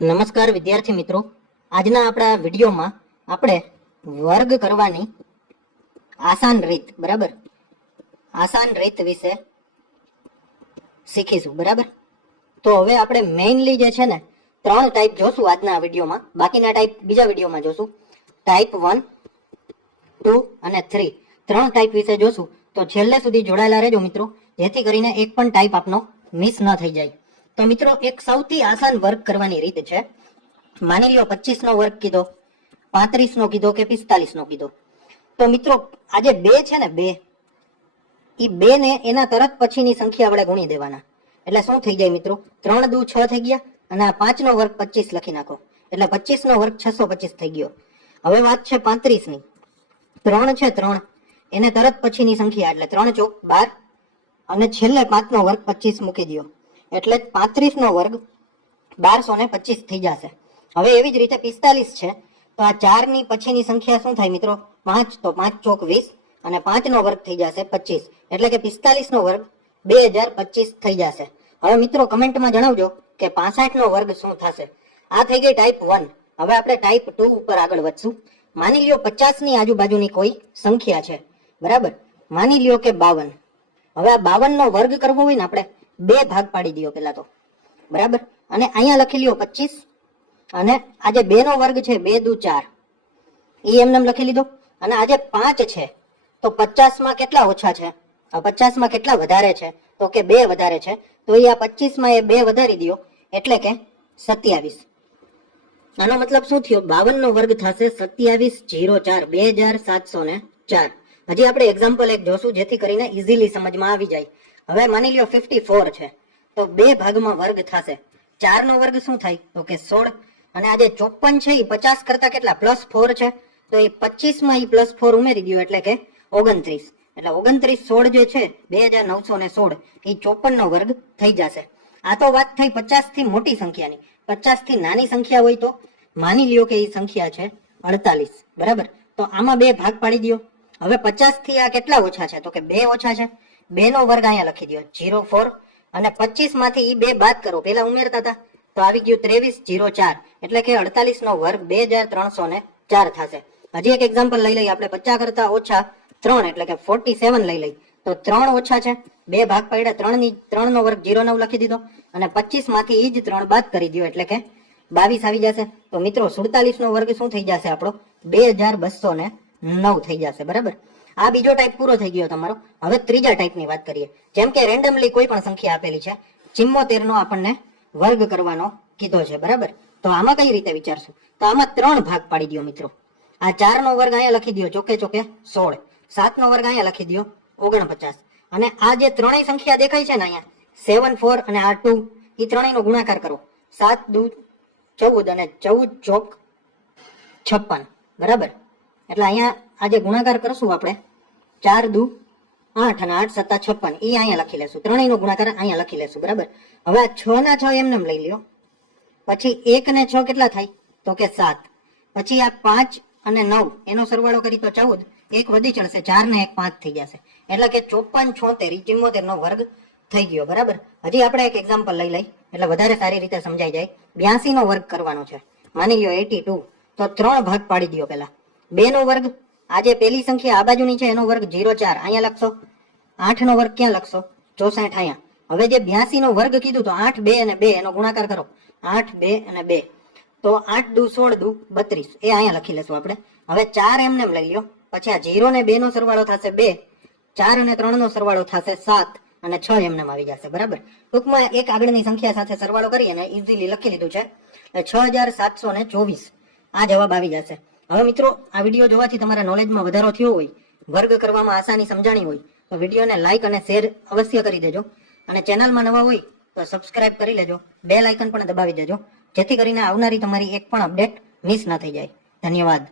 નમસ્કાર વિદ્યાર્થી મિત્રો, આજના આપણા વિડીયોમાં આપણે વર્ગ કરવાની આસાન રીત બરાબર આસાન રીત વિશે શીખીશું બરાબર. તો હવે આપણે મેઇનલી જે છે ને 3 ટાઈપ જોશું આજના વિડીયોમાં, બાકીના ટાઈપ બીજા વિડીયોમાં જોશું. ટાઈપ 1, 2 અને 3 3 ટાઈપ વિશે જોશું. તો છેલ્લે સુધી જોડાયેલા રહેજો મિત્રો, જેથી કરીને એક પણ ટાઈપ આપનો મિસ ન થઈ જાય. તો મિત્રો, એક સૌથી આસાન વર્ગ કરવાની રીત છે. માની લો 25 નો વર્ગ કીધો, 35 નો કીધો કે 45 નો કીધો. તો મિત્રો, આ જે 2 છે ને 2, એ 2 ને એના તરત પછીની સંખ્યા આપણે ગુણી દેવાના. એટલે શું થઈ જાય મિત્રો, 3 દુ 6 થઈ ગયા અને આ 5 નો વર્ગ 25 લખી નાખો. એટલે 25 નો વર્ગ 625 થઈ ગયો. હવે વાત છે 35 ની. 3 છે 3, એને તરત પછીની સંખ્યા એટલે 3 ચોક 12 અને છેલ્લે 5 નો વર્ગ 25 મૂકી દો. એટલે 35 નો વર્ગ 1225 થઈ જશે. હવે એવી જ રીતે 45 છે, તો આ 4 ની પછીની સંખ્યા શું થાય મિત્રો, 5, તો 5 ચોક 20 અને 5 નો વર્ગ થઈ જશે 25. એટલે કે 45 નો વર્ગ 2025 થઈ જશે. હવે મિત્રો કમેન્ટમાં જણાવજો કે 65 નો વર્ગ શું થશે. આ થઈ ગઈ ટાઈપ 1. હવે આપણે ટાઈપ 2 ઉપર આગળ વધશું. માની લ્યો 50 ની આજુબાજુની કોઈ સંખ્યા છે બરાબર. માની લ્યો કે 52. હવે આ 52 નો વર્ગ કરવો હોય ને આપણે 2 ભાગ પાડી દો પેલા તો બરાબર. અને અહીંયા લખી લ્યો 25 અને આ જે 2 નો વર્ગ છે 2 દુ 4, એ એમને લખી લીધો. અને આ જે 5 છે તો 50 માં કેટલા ઓછા છે, આ 50 માં કેટલા વધારે છે, તો કે 2 વધારે છે. તો એ આ 25 માં એ 2 વધારી દો એટલે કે 27. આનો મતલબ શું થયો, 52 નો વર્ગ થશે 2704 2704. હજી આપણે એક્ઝામ્પલ એક જોશું જેથી કરીને ઇઝીલી સમજમાં આવી જાય. હવે માની લ્યો 54 છે, તો 2 ભાગમાં વર્ગ થશે. 4 નો વર્ગ શું થાય, તો કે 16. અને આ જે 54 છે એ 50 કરતા કેટલા +4 છે, તો એ 25 માં એ +4 ઉમેરી દો એટલે કે 29. એટલે 29 16 જે છે 2916 એ 54 નો વર્ગ થઈ જશે. આ તો વાત થઈ 50 થી મોટી સંખ્યાની. 50 થી નાની સંખ્યા હોય તો માની લ્યો કે એ સંખ્યા છે 48 બરાબર. તો આમાં 2 ભાગ પાડી દો. હવે 50 થી આ કેટલા ઓછા છે, તો કે 2 ઓછા છે. 2 નો વર્ગ અહીંયા લખી દો 04 અને 25 માંથી એ 2 બાદ કરો, પેલા ઉમેરતા હતા તો આવી ગયું 2304. એટલે કે 48 નો વર્ગ 2304 થશે. હજી એક એક્ઝામ્પલ લઈ લઈએ આપણે. 50 કરતા ઓછા 3 એટલે કે 47 લઈ લઈ. તો 3 ઓછા છે, 2 ભાગ પાડ્યા, 3 નો વર્ગ 09 લખી દીધો અને 25 માંથી એ જ 3 બાદ કરી દો એટલે કે 22 આવી જશે. તો મિત્રો 47 નો વર્ગ શું થઈ જશે આપણો, 2209 થઈ જશે બરાબર. આ બીજો ટાઈપ પૂરો થઈ ગયો તમારો. હવે ત્રીજા ટાઈપની વાત કરીએ. જેમ કે રેન્ડમલી કોઈ પણ સંખ્યા આપેલી છે, 74 નો આપણને વર્ગ કરવાનો કીધો છે બરાબર. તો આમાં કઈ રીતે વિચારશું, તો આમાં 3 ભાગ પાડી દો મિત્રો. આ 4 નો વર્ગ અહીંયા લખી દો ચોકે ચોકે 16, 7 નો વર્ગ અહીંયા લખી દો 49. અને આ જે ત્રણેય સંખ્યા દેખાય છે ને અહીંયા 7 4 અને આ 2, એ ત્રણેયનો ગુણાકાર કરો. 7 દુ 14 અને 14 ચોક 56 બરાબર. એટલે અહીંયા આ જે ગુણાકાર કરશું આપણે 4 દુ 8 અને 8 સત્તા 56, એ અહીંયા લખી લેશું. ત્રણેયનો ગુણાકાર અહીંયા લખી લેશું બરાબર. હવે આ 6 ના 6 એમને લઈ લ્યો. પછી 1 ને 6 કેટલા થાય, તો કે 7. પછી આ 5 અને 9 એનો સરવાળો કરી તો 14, એક વધી ચડશે 4 ને 1 5 થઈ જશે. એટલે કે 54 76 74 નો વર્ગ થઈ ગયો બરાબર. હજી આપણે એક એક્ઝામ્પલ લઈ લઈ એટલે વધારે સારી રીતે સમજાઈ જાય. 82 નો વર્ગ કરવાનો છે. માની લ્યો 82, તો 3 ભાગ પાડી દો. પેલા 2 નો વર્ગ, આ જે પેલી સંખ્યા આ બાજુની છે એનો વર્ગ 04 અહીંયા લખશો. 8 નો વર્ગ ક્યાં લખશો, 64 અહીંયા. હવે જે 82 નો વર્ગ કીધું તો 8 2 અને 2 એનો ગુણાકાર કરો. 8 2 અને 2 તો 8 દુ 16 દુ 32, એ અહીંયા લખી લેશું આપણે. હવે 4 એમને લઈ લ્યો. પછી આ 0 ને 2 નો સરવાળો થશે 2, 4 અને 3 નો સરવાળો થશે 7 અને 6 એમને આવી જશે બરાબર. ટૂંકમાં એક આગળની સંખ્યા સાથે સરવાળો કરી અને ઇઝીલી લખી લીધું છે. 6724 આ જવાબ આવી જશે. હવે મિત્રો, આ વિડીયો જોવાથી તમારા નોલેજમાં વધારો થયો હોય, વર્ગ કરવામાં આસાની સમજાણી હોય તો વિડીયોને લાઈક અને શેર અવશ્ય કરી દેજો. અને ચેનલમાં નવા હોય તો સબસ્ક્રાઇબ કરી લેજો, બેલ આઇકન પણ દબાવી દેજો, જેથી કરીને આવનારી તમારી એક પણ અપડેટ મિસ ન થઈ જાય. ધન્યવાદ.